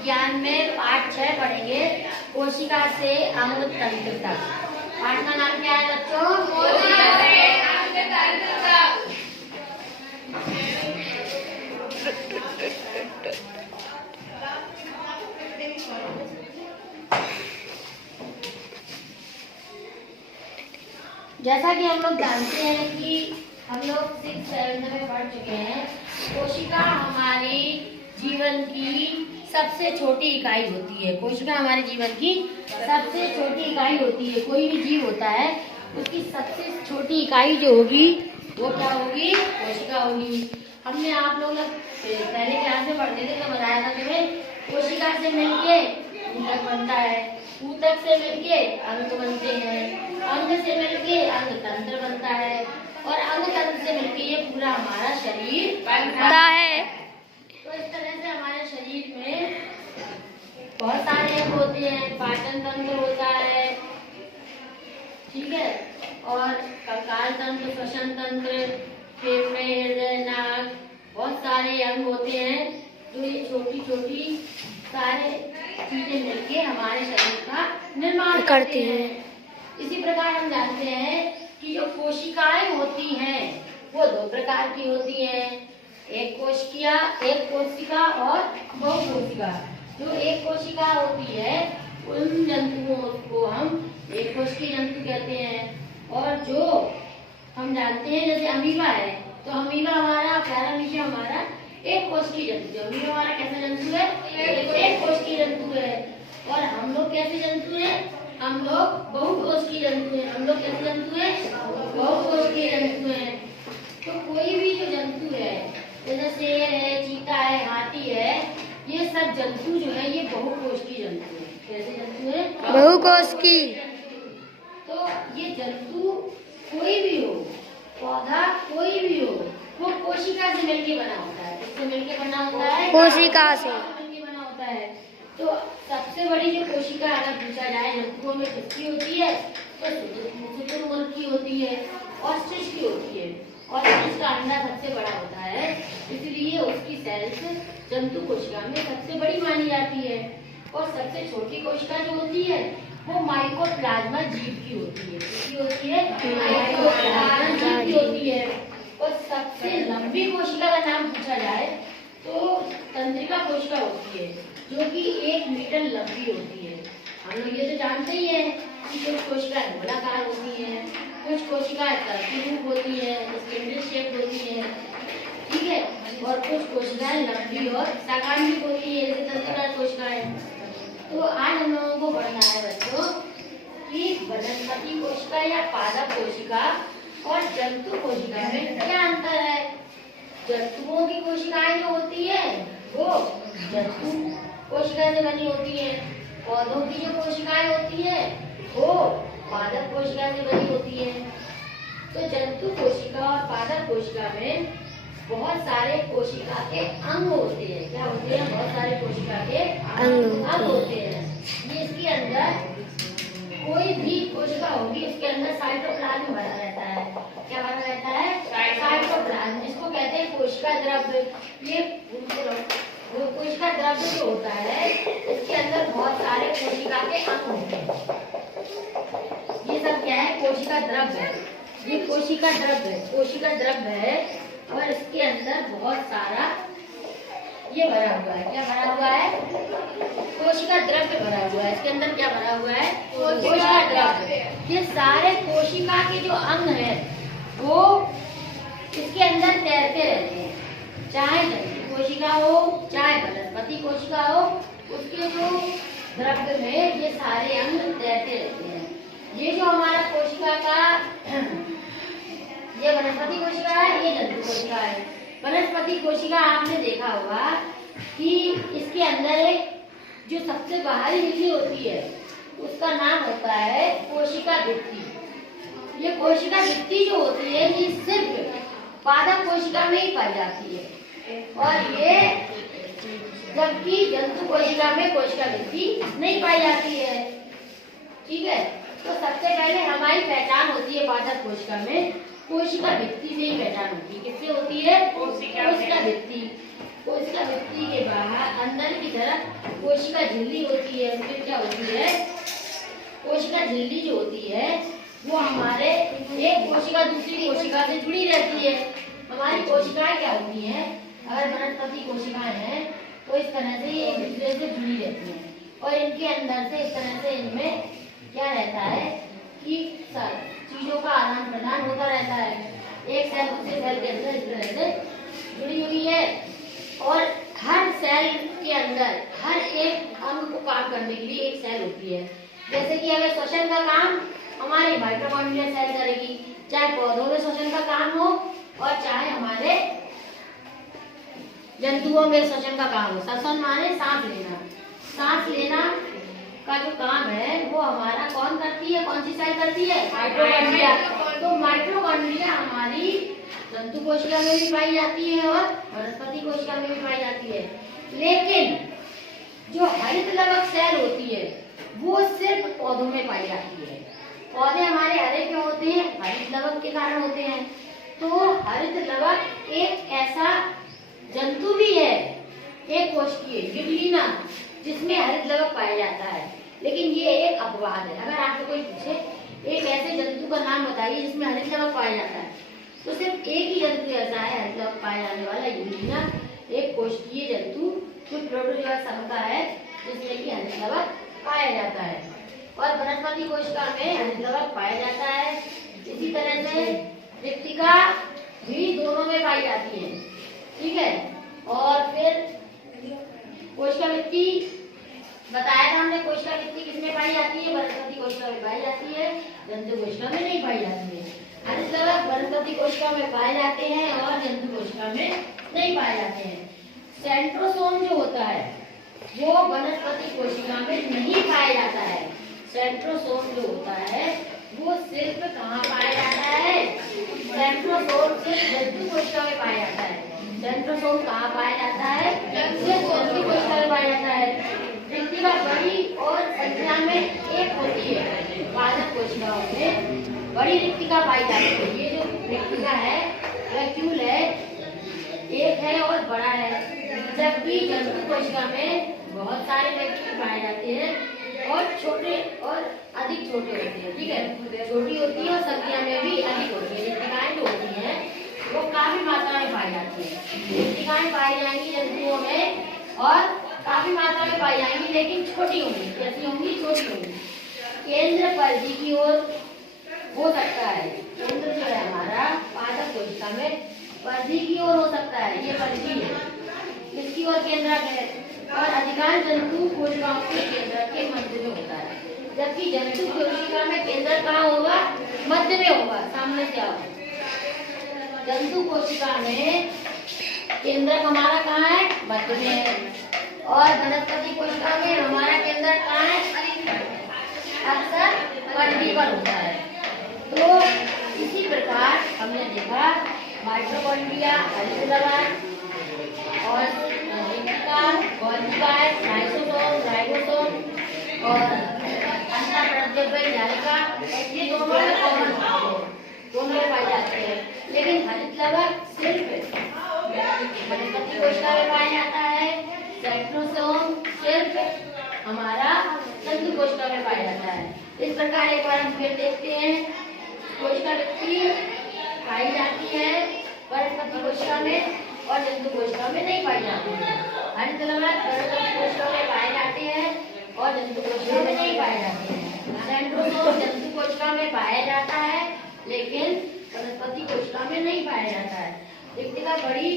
विज्ञान में पाठ 6 पढ़ेंगे, कोशिका से अंग तंत्र तक। पाठ का नाम क्या है बच्चों? कोशिका से अंग तंत्र तक। जैसा कि हम लोग जानते हैं कि हम लोग 6-7 में पढ़ चुके हैं, कोशिका हमारी जीवन की सबसे छोटी इकाई होती है। कोशिका हमारे जीवन की सबसे छोटी इकाई होती है। कोई भी जीव होता है उसकी सबसे छोटी इकाई जो होगी वो क्या होगी? कोशिका होगी। हमने आप लोग पहले क्लास में पढ़ते थे तो बताया था तुम्हें, कोशिका से मिलके ऊतक बनता है, ऊतक से मिलके अंग बनते हैं, अंग से मिलके अंग तंत्र बनता है और अंग तंत्र से मिलके ये पूरा हमारा शरीर बनता है। तो इस तरह से हमारे शरीर में बहुत सारे अंग होते हैं। पाचन तंत्र होता है, ठीक है, और कंकाल तंत्र, श्वसन तंत्र, फेफड़े, हृदय, नाक, बहुत सारे अंग होते हैं जो ये छोटी छोटी सारे चीजें मिलके हमारे शरीर का निर्माण करती हैं। इसी प्रकार हम जानते हैं कि जो कोशिकाएं होती हैं वो 2 प्रकार की होती हैं, एक कोशिका और बहुकोशिका। जो एक कोशिका होती है उन जंतुओं को हम एक कोशिकीय जंतु कहते हैं। और जो हम जानते हैं जैसे अमीबा है, तो अमीबा हमारा पैरामीशियम हमारा एक कोशिकीय जंतु है। अमीबा हमारा कैसा जंतु है? एक कोशिकीय जंतु है। और हम लोग कैसे जंतु हैं? हम लोग बहुकोशिकीय जंतु हैं। हम लोग कैसे जंतु हैं? बहुकोशिकीय जंतु हैं। तो कोई भी जो जंतु है जैसे शेर है, चीता है, हाथी है, ये सब जंतु जो है ये बहुकोशिकीय जंतु है। कैसे जंतु है? बहुकोशिकीय। तो ये जंतु कोई भी हो, पौधा कोई भी हो, वो कोशिका से मिलके बना होता है। किससे मिलके बना होता है? कोशिका से मिलके बना होता है। तो सबसे बड़ी जो कोशिका अगर पूछा जाए जंतुओं में किसकी होती है, तो शुतुरमुर्ग की होती है, ऑस्ट्रिच की होती है। ऑस्ट्रिच का अंडा सबसे बड़ा होता है, इसलिए उसकी सेल्स जंतु कोशिका में सबसे बड़ी मानी जाती है। और सबसे छोटी कोशिका जो होती है वो माइकोप्लाज्मा जीव की होती है। किसकी होती है? माइकोप्लाज्मा जीव की होती है। और सबसे लंबी कोशिका का नाम पूछा जाए तो तंत्रिका कोशिका होती है, जो कि 1 मीटर लंबी होती है। हम लोग ये तो जानते ही हैं कि कुछ कोशिकाएं गोलाकार होती हैं, कुछ कोशिकाएं कर्कश होती है, स्पिंडल शेप होती है, ठीक है, और कुछ कोशिकाएं लंबी और साकांडिक होती है, जैसे तंत्रिका कोशिकाएं। तो आज हम लोगों को पढ़ना है बच्चों कि वनस्पति कोशिका या पादप कोशिका और जंतु कोशिका में क्या अंतर है। जंतुओं की कोशिकाएं जो होती है वो जंतु कोशिका से बनी होती है। पौधों की जो कोशिकाएं होती है वो पादप कोशिका से बनी होती है। तो जंतु कोशिका और पादप कोशिका में बहुत सारे कोशिका के अंग होते हैं। क्या होते हैं? बहुत सारे कोशिका के अंग होते हैं। ये इसके अंदर कोई भी कोशिका होगी, इसके अंदर साइटोप्लाज्म भरा रहता है। क्या भरा रहता है? साइटोप्लाज्म, जिसको कहते हैं कोशिका द्रव्य। ये वो कोशिका द्रव्य जो होता है इसके अंदर बहुत सारे कोशिका के अंग होते हैं। ये सब क्या है? कोशिका द्रव्य। ये कोशिका द्रव्य है और इसके अंदर बहुत सारा ये भरा हुआ है। क्या भरा हुआ है? कोशिका द्रव्य भरा हुआ है। इसके अंदर क्या भरा हुआ है? कोशिका द्रव्य। ये सारे कोशिका के जो अंग हैं वो इसके अंदर तैरते रहते हैं, चाहे जंतु कोशिका हो चाहे वनस्पति कोशिका हो, उसके जो द्रव्य में ये सारे अंग तैरते रहते हैं। ये जो हमारा कोशिका का ये वनस्पति कोशिका है, ये जंतु कोशिका है। वनस्पति कोशिका आपने देखा होगा कि इसके अंदर एक जो सबसे बाहरी हिस्सी होती है उसका नाम होता है कोशिका भित्ति। ये कोशिका भित्ति जो होती है ये सिर्फ पादप कोशिका में ही पाई जाती है और ये जबकि जंतु कोशिका में कोशिका भित्ति नहीं पाई जाती है, ठीक है। तो सबसे पहले हमारी पहचान होती है पादप कोशिका में कोशिका भित्ति से ही पहचान होती है। किससे होती है? कोशिका भित्ति। कोशिका कोशिका भित्ति के बाहर अंदर की तरफ कोशिका झिल्ली होती है। फिर क्या होती है, कोशिका झिल्ली जो होती है वो हमारे एक कोशिका दूसरी कोशिका से जुड़ी रहती है। हमारी कोशिकाएं क्या होती हैं, अगर वनस्पति कोशिकाएं हैं तो इस तरह से ये एक दूसरे से जुड़ी रहती हैं और इनके अंदर से इस तरह से इनमें क्या रहता है कि चीजों का आदान प्रदान होता रहता है। एक सेल दूसरे सेल के अंदर इस तरह से जुड़ी हुई है और हर सेल के अंदर हर एक अंग को काम करने के लिए एक सेल होती है। जैसे कि अगर श्वसन का काम हमारी माइटोकॉन्ड्रिया सेल करेगी, चाहे पौधों में श्वसन का काम हो और चाहे हमारे जंतुओं में श्वसन का काम हो। श्वसन माने सांस लेना, सांस लेना का जो काम है वो हमारा कौन करती है, कौन सी सेल करती है, माइटोकॉन्ड्रिया। तो माइटोकॉन्ड्रिया हमारी जंतु कोशिका में भी पाई जाती है और वनस्पति कोशिका में भी पाई जाती है। लेकिन जो हरित लवक सेल होती है वो सिर्फ पौधों में पाई जाती है। पौधे हमारे हरे क्यों होते हैं, हरित लवक के कारण होते हैं। तो हरित लवक एक ऐसा जंतु भी है, एक कोशिकीय गिबलिना, जिसमें हरित लवक पाया जाता है। लेकिन ये एक अपवाद है। अगर आपको कोई पूछे एक ऐसे जंतु का नाम बताइए जिसमें हरित लवक पाया जाता है, तो सिर्फ एक ही जंतु ऐसा है हरित लवक पाया जाने वाला, गिबलिना, एक कोशिकीय जंतु जो प्रोटोजोआ समूह है जिसमें कि हरित लवक पाया जाता है। और वनस्पति कोशिका में हरित लवक पाया जाता है। इसी तरह से रिक्तिका भी दोनों में पाई जाती है, ठीक है। और फिर कोशिका भित्ति बताया था हमने, कोशिका भित्ति किसमें पाई जाती है, वनस्पति कोशिका में पाई जाती है, जंतु कोशिका में नहीं पाई जाती है। हरित लवक वनस्पति कोशिका में पाए जाते हैं और जंतु कोशिका में नहीं पाए जाते हैं। सेंट्रोसोम जो होता है वो वनस्पति कोशिका में नहीं पाया जाता है। सेंट्रोसोम जो होता है वो सिर्फ कहाँ पाया जाता है, सेंट्रोसोम सिर्फ जंतु कोशिका में पाया जाता है। सेंट्रोसोम कहाँ पाया जाता है, सिर्फ जंतु कोशिका में पाया जाता है। रिक्तिका बड़ी और संख्या में एक होती है, पादप कोशिकाओं में बड़ी रिक्तिका पाई जाती है। ये जो रिक्तिका है वैक्यूल है, एक है और बड़ा है, जबकि जंतु कोशिका में बहुत सारे वैक्यूल पाए जाते हैं और छोटे और अधिक छोटे होते हैं, ठीक है। छोटी होती है और संख्या में भी अधिक होती है। रिक्तिकाएं जो होती हैं वो काफी मात्रा में पाई जाती है। रिक्तिकाएं पाई जाएंगी जंतुओं में और काफी मात्रा में पाई जाएंगी, लेकिन छोटी होंगी। कैसी होंगी, छोटी होंगी। केंद्र परिधि की ओर हो सकता है, केंद्र जो है हमारा पादप कोशिका में परिधि की ओर हो सकता है, ये परिधि है, इसकी ओर केंद्रक है। और अधिकांश जंतु कोशिकाओं के केंद्र के मध्य में होता है, जबकि जंतु कोशिका में केंद्र कहाँ होगा, मध्य में होगा। सामने से आओ, जंतु कोशिका में केंद्र हमारा कहाँ है, मध्य में है। और वनस्पति कोशिका में हमारा केंद्र कहाँ है, अक्सर परिधि पर होता है। तो इसी प्रकार हमने देखा माइटोकॉन्ड्रिया, हरित लवक और रिक्तिका, कोशिकाएं, लाइसोसोम, राइबोसोम और अंतःप्रद्रव्य जालिका, ये दोनों में कॉमन होते हैं, दोनों में पाए जाते हैं। लेकिन हरित लवक सिर्फ वनस्पति कोशिका में पाया जाता है, सेंट्रोसोम सिर्फ हमारा जंतु कोशिका में पाया जाता है। इस प्रकार एक बार हम फिर देखते हैं, कोशिका भित्ति पाई जाती है वनस्पति कोशिका में और जंतु कोशिका में नहीं पाई जाती है। हरित लवक वनस्पति कोशिका में पाए जाते हैं और जंतु कोशिका में नहीं पाए जाते हैं। सेंट्रोसोम जंतु कोशिका में पाया जाता है लेकिन वनस्पति कोशिका में नहीं पाया जाता है। रिक्तिका बड़ी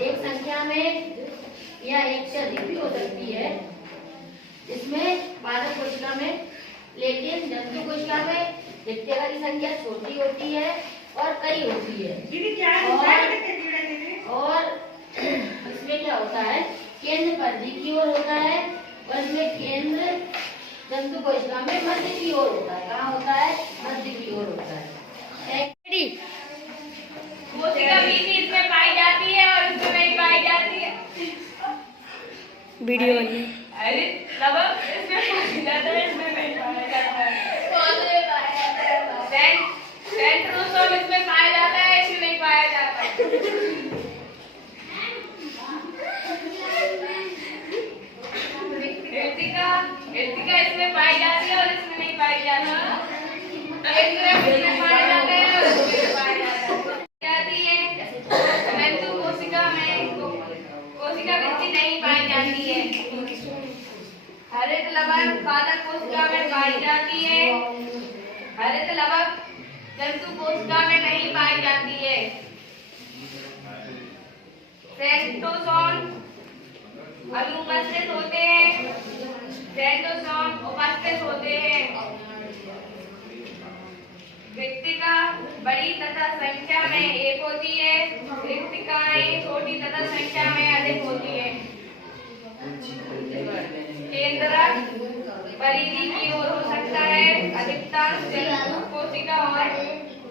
एक संख्या में या एक से अधिक भी हो सकती है इसमें पादप कोशिका में, लेकिन जंतु कोशिका में रिक्तिका की संख्या छोटी होती है और कई होती है। और इसमें क्या होता है, केंद्र परिधि की ओर होता है और इसमें केंद्र जंतु कोशिका में मध्य की ओर होता है। कहाँ होता है, मध्य की ओर होता है। कोशिका भी इसमें पाई जाती है और इसमें नहीं पाई जाती है। वीडियो हरित लवक इसमें पाया जाता है, इसमें नहीं पाया जाता है। सेंट्रोसोम इसमें पाया जाता है, इसमें नहीं पाया जाता है। हरित लवण पादप कोशिका में पाई जाती है। हरित लवण जंतु कोशिका में नहीं पाई जाती है। सेंटोसोम अनुपस्थित होते हैं। सेंटोसोम उपस्थित होते हैं। रिक्तिका बड़ी तथा संख्या में एक होती है। रिक्तिकाएं छोटी तथा संख्या में अधिक होती है। केंद्रक परिधि की ओर हो सकता है। अधिकतर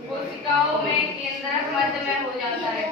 कोशिकाओं में केंद्रक मध्य में हो जाता है।